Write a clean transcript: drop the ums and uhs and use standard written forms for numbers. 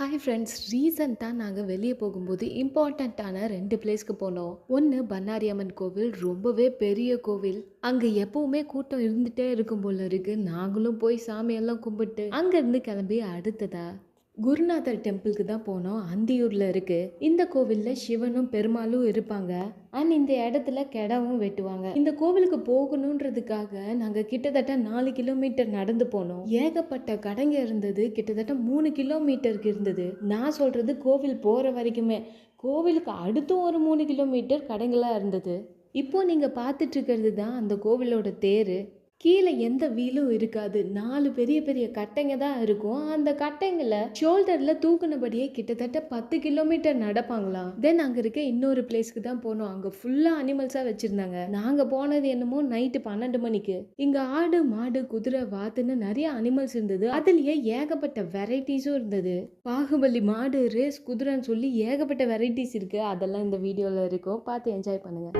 Hi friends, ரீசெண்டாக நாங்கள் வெளியே போகும்போது இம்பார்ட்டண்ட்டான 2 பிளேஸ்க்கு போனோம். ஒன்று பண்ணாரி அம்மன் கோவில், ரொம்பவே பெரிய கோவில். அங்கே எப்பவுமே கூட்டம் இருந்துகிட்டே இருக்கும் போல இருக்கு. நாங்களும் போய் சாமியெல்லாம் கும்பிட்டு அங்கேருந்து கிளம்பி அடுத்ததா குருநாதர் டெம்பிளுக்கு தான் போனோம். அந்தியூரில் இருக்கு. இந்த கோவிலில் சிவனும் பெருமாளும் இருப்பாங்க. அண்ட் இந்த இடத்துல கெடாவும் வெட்டுவாங்க. இந்த கோவிலுக்கு போகணுன்றதுக்காக நாங்கள் கிட்டத்தட்ட 4 கிலோமீட்டர் நடந்து போனோம். ஏகப்பட்ட கடைங்க இருந்தது. கிட்டத்தட்ட 3 கிலோமீட்டருக்கு இருந்தது. நான் சொல்றது கோவில் போகிற வரைக்குமே. கோவிலுக்கு அடுத்தும் ஒரு 3 கிலோமீட்டர் கடைங்களாக இருந்தது. இப்போ நீங்கள் பார்த்துட்டு இருக்கிறது தான் அந்த கோவிலோட தேர். கீழே எந்த வீலும் இருக்காது. 4 பெரிய பெரிய கட்டைங்க தான் இருக்கும். அந்த கட்டைங்களை ஷோல்டர்ல தூக்குனபடியே கிட்டத்தட்ட 10 கிலோமீட்டர் நடப்பாங்களாம். தென் அங்க இருக்க இன்னொரு பிளேஸ்க்கு தான் போனோம். அங்க ஃபுல்லா அனிமல்ஸா வச்சிருந்தாங்க. நாங்க போனது என்னமோ நைட்டு 12 மணிக்கு. இங்க ஆடு, மாடு, குதிரை, வாத்துன்னு நிறைய அனிமல்ஸ் இருந்தது. அதுலயே ஏகப்பட்ட வெரைட்டிஸும் இருந்தது. பாகுபலி மாடு, ரேஸ், குதிரைன்னு சொல்லி ஏகப்பட்ட வெரைட்டிஸ் இருக்கு. அதெல்லாம் இந்த வீடியோல இருக்கும். பார்த்து என்ஜாய் பண்ணுங்க.